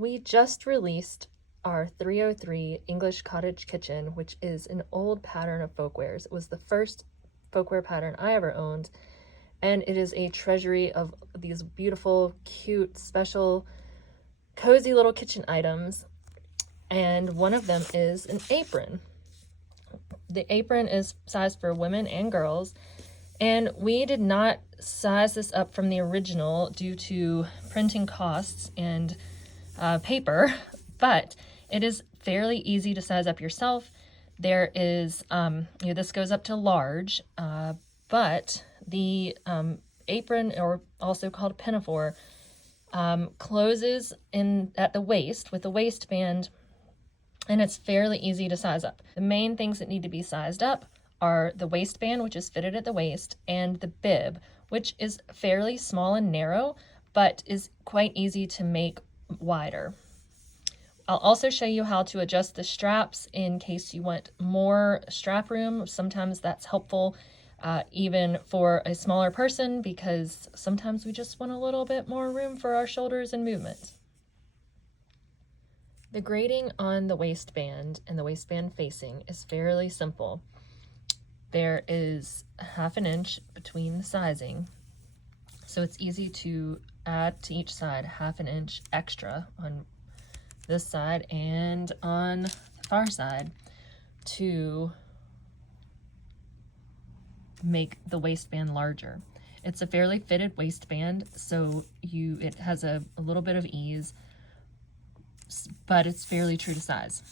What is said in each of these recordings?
We just released our 303 English Cottage Kitchen, which is an old pattern of folkwares. It was the first folkware pattern I ever owned, and it is a treasury of these beautiful, cute, special, cozy little kitchen items, and one of them is an apron. The apron is sized for women and girls, and we did not size this up from the original due to printing costs and paper, but it is fairly easy to size up yourself. There is, this goes up to large, but the apron, or also called pinafore, closes in at the waist with a waistband, and it's fairly easy to size up. The main things that need to be sized up are the waistband, which is fitted at the waist, and the bib, which is fairly small and narrow, but is quite easy to make wider. I'll also show you how to adjust the straps in case you want more strap room. Sometimes that's helpful, even for a smaller person, because sometimes we just want a little bit more room for our shoulders and movement. The grading on the waistband and the waistband facing is fairly simple. There is 1/2 inch between the sizing, so it's easy to add to each side 1/2 inch extra on this side and on the far side to make the waistband larger. It's a fairly fitted waistband, so it has a little bit of ease, but it's fairly true to size.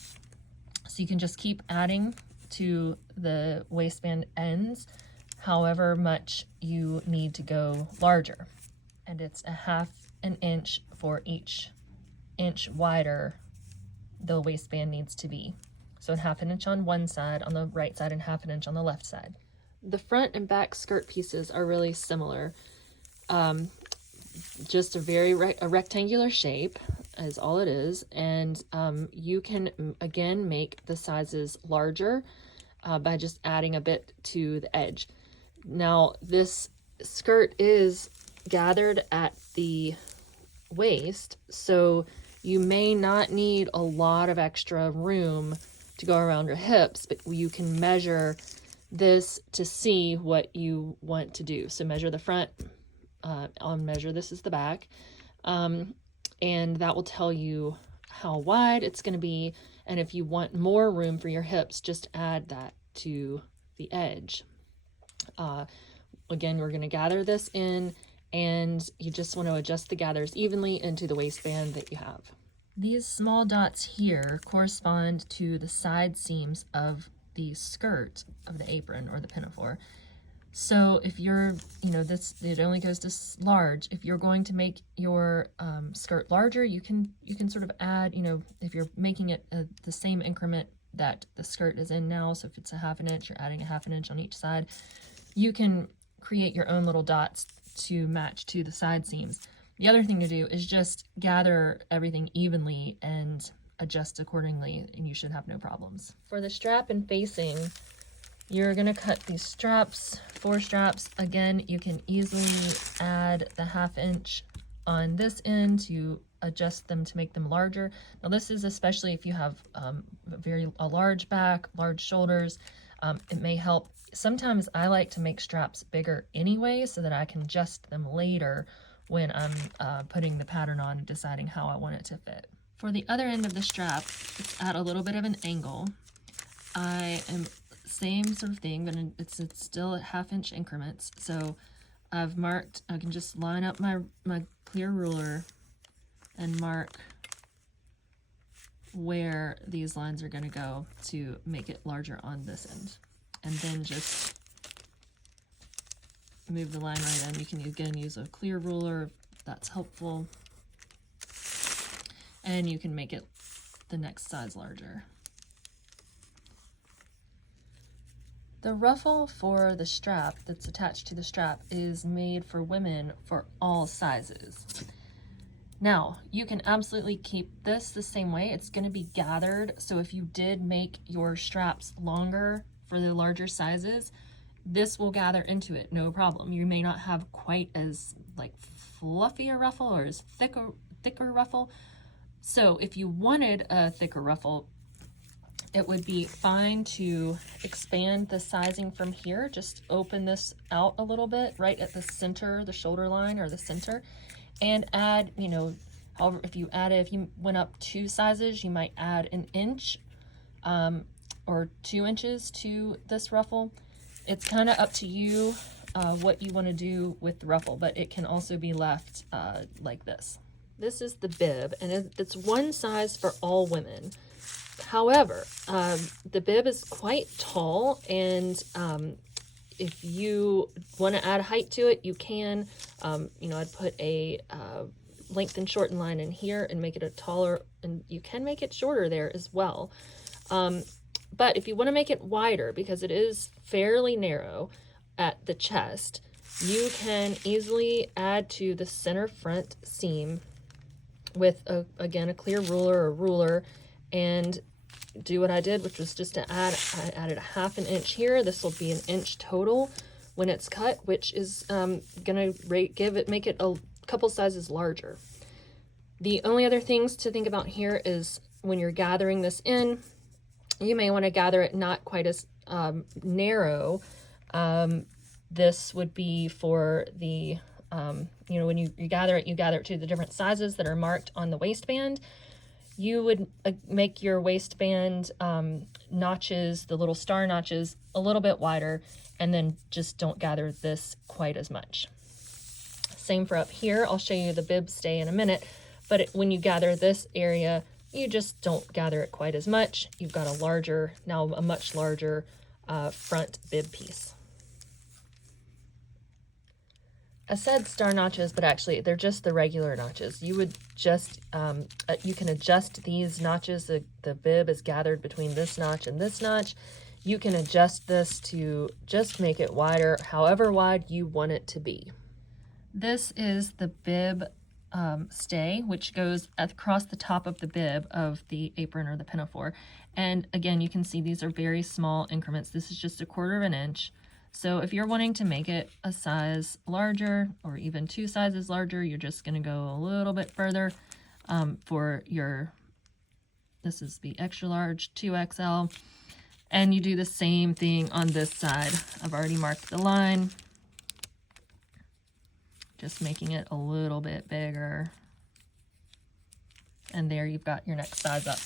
So you can just keep adding to the waistband ends however much you need to go larger. And it's 1/2 inch for each inch wider the waistband needs to be. So 1/2 inch on one side, on the right side, and 1/2 inch on the left side. The front and back skirt pieces are really similar. Just a rectangular shape is all it is, and you can again make the sizes larger by just adding a bit to the edge. Now this skirt is gathered at the waist, so you may not need a lot of extra room to go around your hips, but you can measure this to see what you want to do. So measure the front, I'll measure this is the back, and that will tell you how wide it's going to be, and if you want more room for your hips, just add that to the edge. Again, we're going to gather this in, and you just want to adjust the gathers evenly into the waistband that you have. These small dots here correspond to the side seams of the skirt of the apron or the pinafore. So if you're, it only goes to large. If you're going to make your skirt larger, you can sort of add, if you're making it the same increment that the skirt is in now, so if it's 1/2 inch, you're adding 1/2 inch on each side, you can create your own little dots to match to the side seams. The other thing to do is just gather everything evenly and adjust accordingly, and you should have no problems. For the strap and facing, you're going to cut these straps, 4 straps. Again, you can easily add the 1/2 inch on this end to adjust them to make them larger. Now this is especially if you have a large back, large shoulders. It may help. Sometimes I like to make straps bigger anyway so that I can adjust them later when I'm putting the pattern on and deciding how I want it to fit. For the other end of the strap, it's at a little bit of an angle. I am same sort of thing, but it's still at 1/2 inch increments. So I've marked, I can just line up my clear ruler and mark where these lines are going to go to make it larger on this end. And then just move the line right in. You can again use a clear ruler if that's helpful. And you can make it the next size larger. The ruffle for the strap that's attached to the strap is made for women for all sizes. Now, you can absolutely keep this the same way. It's going to be gathered, so if you did make your straps longer for the larger sizes, this will gather into it, no problem. You may not have quite as fluffy a ruffle or as thicker ruffle, So if you wanted a thicker ruffle, it would be fine to expand the sizing from here. Just open this out a little bit right at the center, the shoulder line or the center, and add, you know, however, if you went up 2 sizes, you might add an inch or 2 inches to this ruffle. It's kind of up to you what you want to do with the ruffle, but it can also be left like this. This is the bib, and it's one size for all women. However, the bib is quite tall, and if you want to add height to it, you can. You know, I'd put a length and shorten line in here and make it a taller, and you can make it shorter there as well. But if you want to make it wider, because it is fairly narrow at the chest, you can easily add to the center front seam with, again, a clear ruler or ruler, and do what I did, which was just to I added a 1/2 inch here. This will be 1 inch total when it's cut, which is gonna make it a couple sizes larger. The only other things to think about here is when you're gathering this in, you may want to gather it not quite as narrow. This would be for the, you know, when you gather it to the different sizes that are marked on the waistband. You would make your waistband notches, the little star notches, a little bit wider, and then just don't gather this quite as much. Same for up here. I'll show you the bib stay in a minute, but when you gather this area, you just don't gather it quite as much. You've got a much larger front bib piece. I said star notches, but actually they're just the regular notches. You would just, you can adjust these notches. The bib is gathered between this notch and this notch. You can adjust this to just make it wider, however wide you want it to be. This is the bib stay, which goes across the top of the bib of the apron or the pinafore. And again, you can see these are very small increments. This is just 1/4 inch. So if you're wanting to make it a size larger or even 2 sizes larger, you're just going to go a little bit further for your, this is the extra large 2XL, and you do the same thing on this side. I've already marked the line, just making it a little bit bigger, and there you've got your next size up.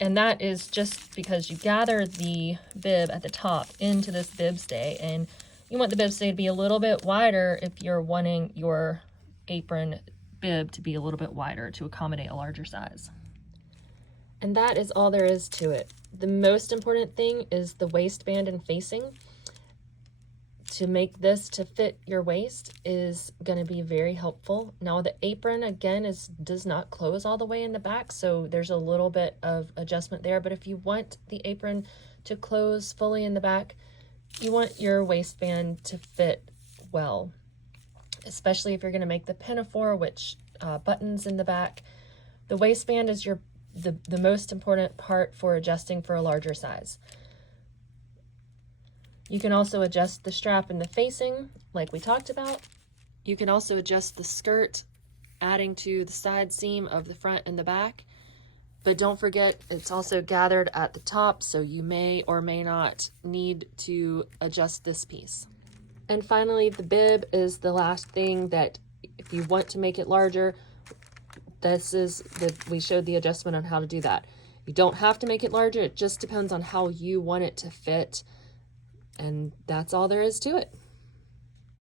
And that is just because you gather the bib at the top into this bib stay, and you want the bib stay to be a little bit wider if you're wanting your apron bib to be a little bit wider to accommodate a larger size. And that is all there is to it. The most important thing is the waistband and facing. To make this to fit your waist is going to be very helpful. Now the apron again does not close all the way in the back, so there's a little bit of adjustment there, but if you want the apron to close fully in the back, you want your waistband to fit well, especially if you're going to make the pinafore, which buttons in the back. The waistband is the most important part for adjusting for a larger size. You can also adjust the strap and the facing, like we talked about. You can also adjust the skirt, adding to the side seam of the front and the back. But don't forget, it's also gathered at the top, so you may or may not need to adjust this piece. And finally, the bib is the last thing that, if you want to make it larger, we showed the adjustment on how to do that. You don't have to make it larger, it just depends on how you want it to fit. And that's all there is to it.